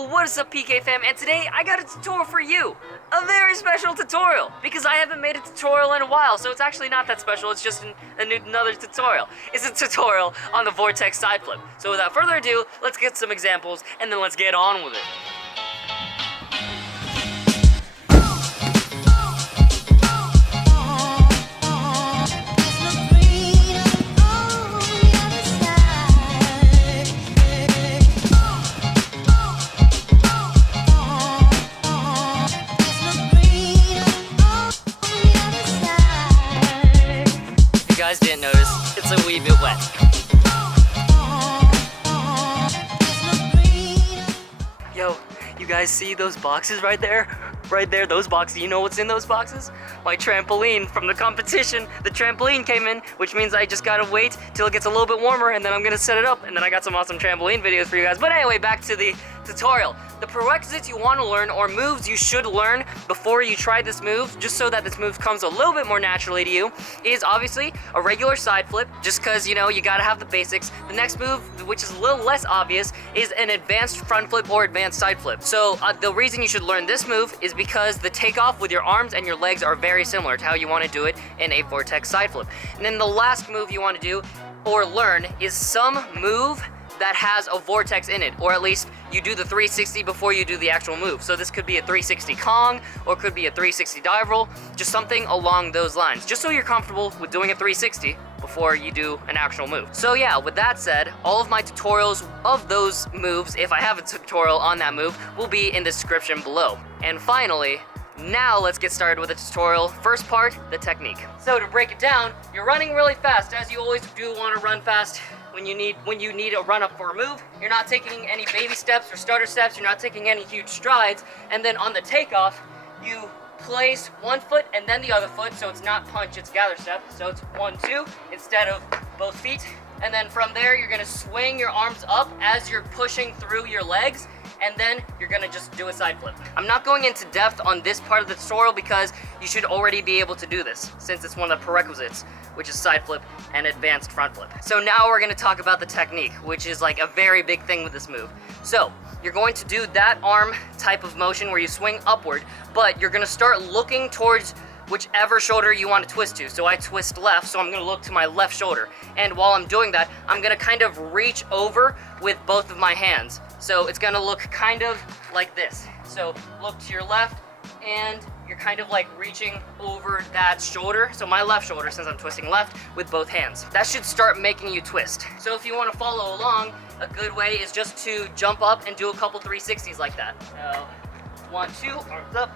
Yo, what is up, PK fam? And today I got a tutorial for you. A very special tutorial, because I haven't made a tutorial in a while, so it's actually not that special, it's just another tutorial. It's a tutorial on the Vortex side flip. So without further ado, let's get some examples, and then let's get on with it. If you guys didn't notice, it's a wee bit wet. Yo, you guys see those boxes right there? Right there, those boxes. You know what's in those boxes? My trampoline from the competition. The trampoline came in, which means I just gotta wait till it gets a little bit warmer, and then I'm gonna set it up, and then I got some awesome trampoline videos for you guys. But anyway, back to the tutorial. The prerequisites you want to learn, or moves you should learn before you try this move, just so that this move comes a little bit more naturally to you, is obviously a regular side flip, just because, you know, you gotta have the basics. The next move, which is a little less obvious, is an advanced front flip or advanced side flip. So the reason you should learn this move is because the takeoff with your arms and your legs are very similar to how you want to do it in a Vortex side flip. And then the last move you want to do or learn is some move that has a vortex in it, or at least you do the 360 before you do the actual move. So this could be a 360 Kong, or could be a 360 dive roll, just something along those lines, just so you're comfortable with doing a 360 before you do an actual move. So yeah, with that said, all of my tutorials of those moves, if I have a tutorial on that move, will be in the description below. And finally, now let's get started with the tutorial. First part, the technique. So to break it down, you're running really fast, as you always do want to run fast. When you need a run up for a move, you're not taking any baby steps or stutter steps, you're not taking any huge strides, and then on the takeoff, you place one foot and then the other foot, so it's not punch, it's gather step, so it's 1, 2, instead of both feet, and then from there, you're gonna swing your arms up as you're pushing through your legs, and then you're gonna just do a side flip. I'm not going into depth on this part of the tutorial because you should already be able to do this, since it's one of the prerequisites, which is side flip and advanced front flip. So now we're gonna talk about the technique, which is like a very big thing with this move. So you're going to do that arm type of motion where you swing upward, but you're gonna start looking towards whichever shoulder you want to twist to. So I twist left, so I'm gonna look to my left shoulder. And while I'm doing that, I'm gonna kind of reach over with both of my hands. So it's gonna look kind of like this. So look to your left, and you're kind of like reaching over that shoulder. So my left shoulder, since I'm twisting left, with both hands. That should start making you twist. So if you wanna follow along, a good way is just to jump up and do a couple 360s like that. So 1, 2, arms up,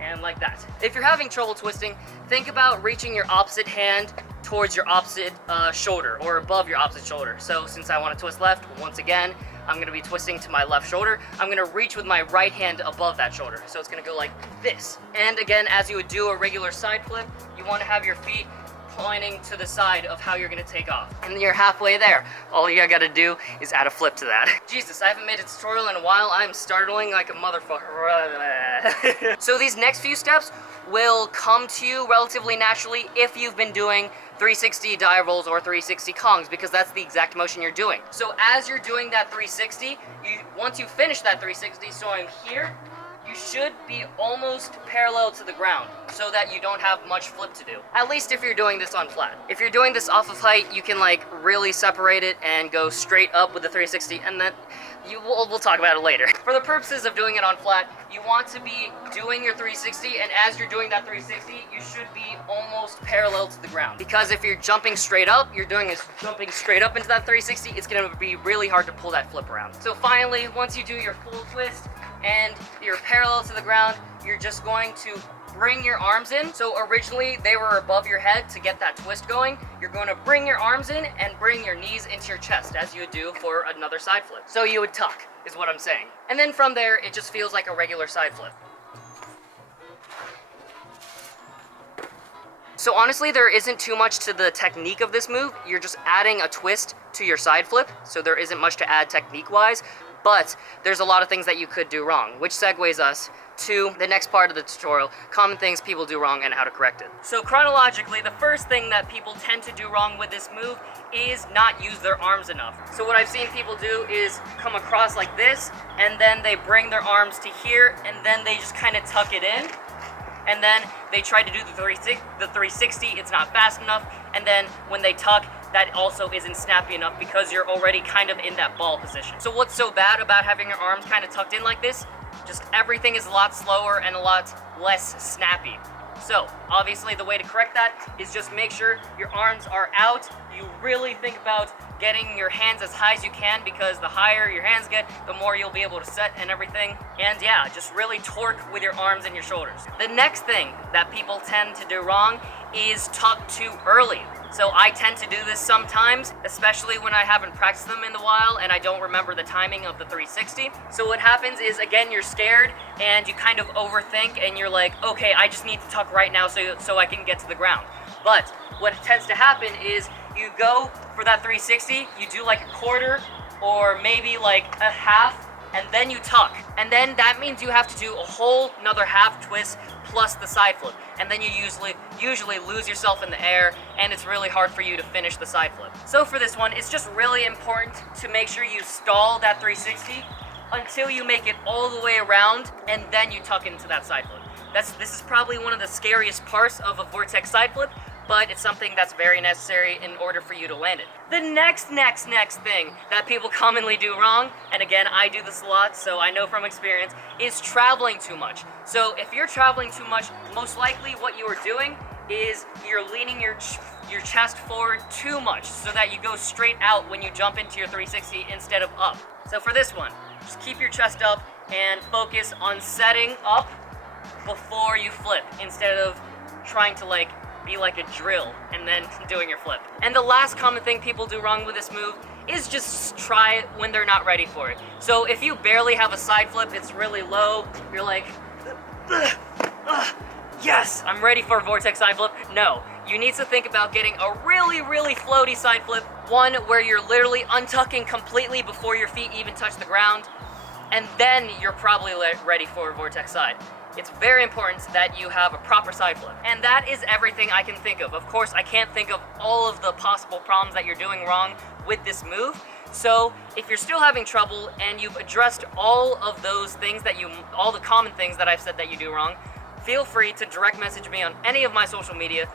and like that. If you're having trouble twisting, think about reaching your opposite hand towards your opposite shoulder, or above your opposite shoulder. So since I want to twist left, once again, I'm going to be twisting to my left shoulder. I'm going to reach with my right hand above that shoulder. So it's going to go like this. And again, as you would do a regular side flip, you want to have your feet pointing to the side of how you're gonna take off. And you're halfway there. All you gotta do is add a flip to that. Jesus, I haven't made a tutorial in a while. I'm startling like a motherfucker. So these next few steps will come to you relatively naturally if you've been doing 360 dive rolls or 360 Kongs, because that's the exact motion you're doing. So as you're doing that 360, once you finish that 360, so I'm here, you should be almost parallel to the ground so that you don't have much flip to do. At least if you're doing this on flat. If you're doing this off of height, you can like really separate it and go straight up with the 360, and then we'll talk about it later. For the purposes of doing it on flat, you want to be doing your 360, and as you're doing that 360, you should be almost parallel to the ground. Because if you're jumping straight up, you're doing is jumping straight up into that 360, it's gonna be really hard to pull that flip around. So finally, once you do your full twist, and you're parallel to the ground, you're just going to bring your arms in. So originally they were above your head to get that twist going. You're going to bring your arms in and bring your knees into your chest, as you would do for another side flip. So you would tuck, is what I'm saying. And then from there, it just feels like a regular side flip. So honestly, there isn't too much to the technique of this move. You're just adding a twist to your side flip, so there isn't much to add technique-wise. But there's a lot of things that you could do wrong, which segues us to the next part of the tutorial, common things people do wrong and how to correct it. So chronologically, the first thing that people tend to do wrong with this move is not use their arms enough. So what I've seen people do is come across like this, and then they bring their arms to here, and then they just kind of tuck it in. And then they try to do the 360, it's not fast enough, and then when they tuck, that also isn't snappy enough because you're already kind of in that ball position. So what's so bad about having your arms kind of tucked in like this? Just everything is a lot slower and a lot less snappy. So, obviously the way to correct that is just make sure your arms are out. You really think about getting your hands as high as you can, because the higher your hands get, the more you'll be able to set and everything. And yeah, just really torque with your arms and your shoulders. The next thing that people tend to do wrong is tuck too early. So I tend to do this sometimes, especially when I haven't practiced them in a while and I don't remember the timing of the 360. So what happens is, again, you're scared and you kind of overthink and you're like, okay, I just need to tuck right now so I can get to the ground. But what tends to happen is you go for that 360, you do like a quarter or maybe like a half, and then you tuck. And then that means you have to do a whole another half twist plus the side flip. And then you usually lose yourself in the air, and it's really hard for you to finish the side flip. So for this one, it's just really important to make sure you stall that 360 until you make it all the way around, and then you tuck into that side flip. This is probably one of the scariest parts of a Vortex side flip, but it's something that's very necessary in order for you to land it. The next thing that people commonly do wrong, and again, I do this a lot, so I know from experience, is traveling too much. So if you're traveling too much, most likely what you are doing is you're leaning your chest forward too much so that you go straight out when you jump into your 360 instead of up. So for this one, just keep your chest up and focus on setting up before you flip instead of trying to be like a drill and then doing your flip. And the last common thing people do wrong with this move is just try it when they're not ready for it. So if you barely have a side flip, it's really low, you're like, yes, I'm ready for a Vortex side flip. No, you need to think about getting a really, really floaty side flip, one where you're literally untucking completely before your feet even touch the ground, and then you're probably ready for a Vortex side. It's very important that you have a proper side flip. And that is everything I can think of. Of course, I can't think of all of the possible problems that you're doing wrong with this move. So if you're still having trouble and you've addressed all of those things all the common things that I've said that you do wrong, feel free to direct message me on any of my social media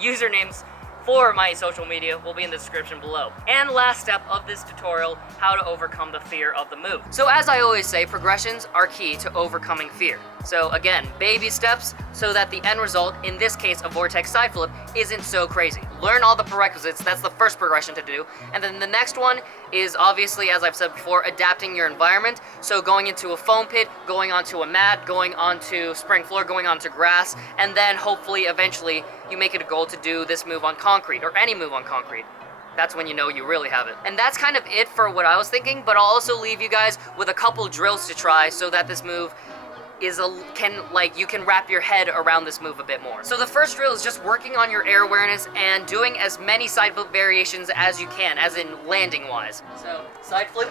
usernames for my social media will be in the description below. And last step of this tutorial, how to overcome the fear of the move. So as I always say, progressions are key to overcoming fear. So again, baby steps so that the end result, in this case a Vortex side flip, isn't so crazy. Learn all the prerequisites, that's the first progression to do. And then the next one is obviously, as I've said before, adapting your environment. So going into a foam pit, going onto a mat, going onto spring floor, going onto grass, and then hopefully eventually you make it a goal to do this move on concrete, or any move on concrete. That's when you know you really have it. And that's kind of it for what I was thinking, but I'll also leave you guys with a couple drills to try so that this move you can wrap your head around this move a bit more. So the first drill is just working on your air awareness and doing as many side flip variations as you can, as in landing wise. So side flip,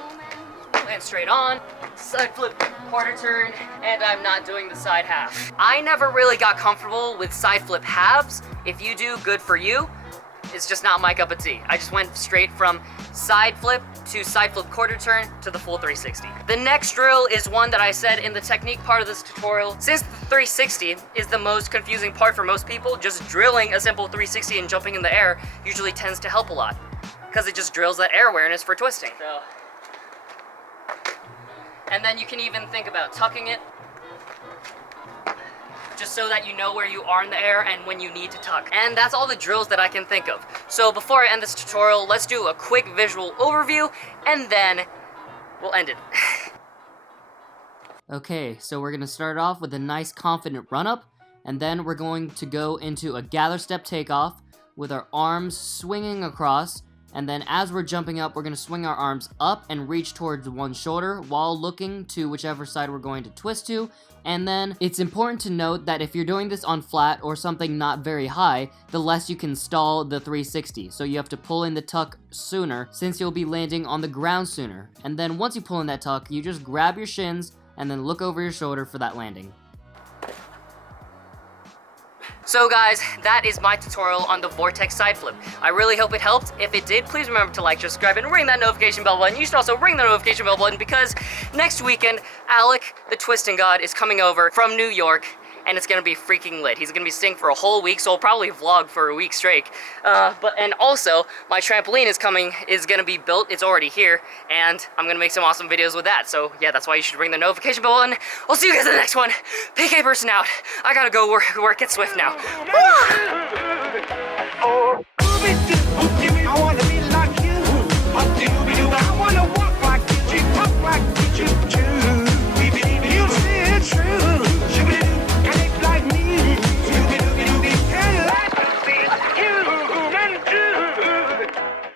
land straight on, side flip, quarter turn, and I'm not doing the side half. I never really got comfortable with side flip halves. If you do, good for you. It's just not my cup of tea. I just went straight from side flip to side flip quarter turn to the full 360. The next drill is one that I said in the technique part of this tutorial. Since the 360 is the most confusing part for most people, just drilling a simple 360 and jumping in the air usually tends to help a lot, because it just drills that air awareness for twisting. And then you can even think about tucking it, just so that you know where you are in the air and when you need to tuck. And that's all the drills that I can think of. So before I end this tutorial, let's do a quick visual overview, and then we'll end it. Okay, so we're gonna start off with a nice confident run-up, and then we're going to go into a gather step takeoff with our arms swinging across, and then as we're jumping up, we're going to swing our arms up and reach towards one shoulder while looking to whichever side we're going to twist to. And then it's important to note that if you're doing this on flat or something not very high, the less you can stall the 360. So you have to pull in the tuck sooner, since you'll be landing on the ground sooner. And then once you pull in that tuck, you just grab your shins, and then look over your shoulder for that landing. So guys, that is my tutorial on the Vortex side flip. I really hope it helped. If it did, please remember to like, subscribe, and ring that notification bell button. You should also ring the notification bell button because next weekend, Alec, the Twisting God, is coming over from New York, and it's gonna be freaking lit. He's gonna be staying for a whole week, so I'll probably vlog for a week straight. And also, my trampoline is gonna be built. It's already here, and I'm gonna make some awesome videos with that. So yeah, that's why you should ring the notification bell button. I'll see you guys in the next one. PK person out. I gotta go work at Swift now.